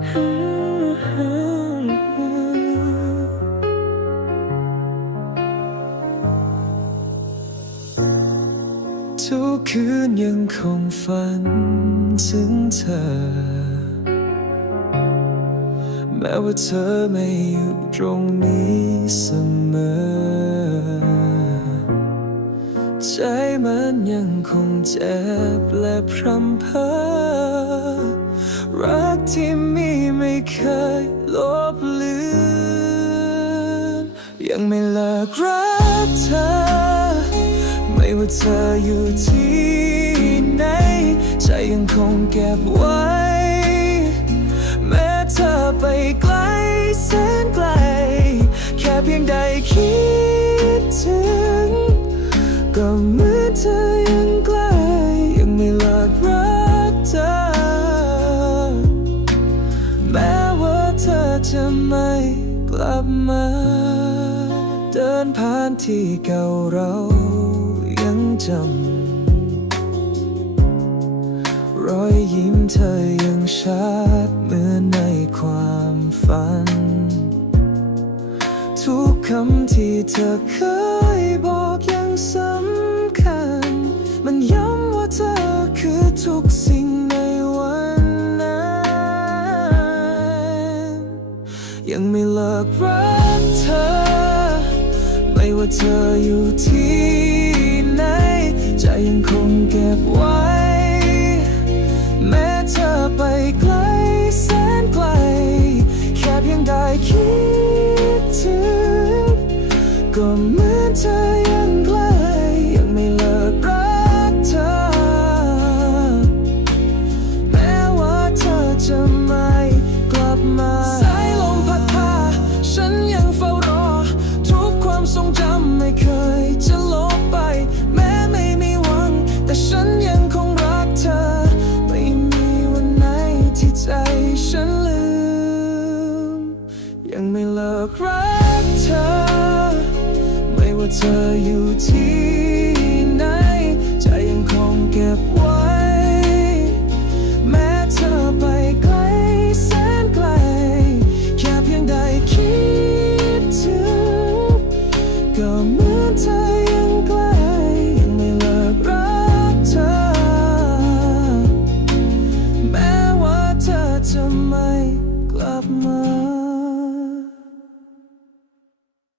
ทุกคืนยังคงฝันถึงเธอ แม้ว่าเธอไม่อยู่ตรงนี้เสมอใจมันยังคงเจ็บและพรำเพ้อ รักที่มีไม่เคยลบเลือนยังไม่เลิกรักเธอ ไม่ว่าเธออยู่ที่ไหน ใจยังคงเก็บไว้ แม้เธอไปไกลแสนไกล แค่เพียงได้คิดถึง ก็เหมือนเธอยังกลยัง ลับมา เดินผ่านที่เก่าเรายังจำ รอยยิ้มเธอยังชัดเหมือนในความฝัน ทุกคำที่เธอเคย ยังไม่เลิกรักเธอ ไม่ว่าเธออยู่ที่ไหน ใจยังคงเก็บไว้ แม้เธอไปไกลแสนไกล แค่เพียงได้คิด ยังไม่เลิกรักเธอ ไม่ว่าเธออยู่ที่ไหน ใจยังคงเก็บไว้ แม้เธอไปไกลแสนไกล แค่เพียงได้คิดถึง ก็เหมือนเธอยังไกล ยังไม่เลิกรักเธอ แม้ว่าเธอจะ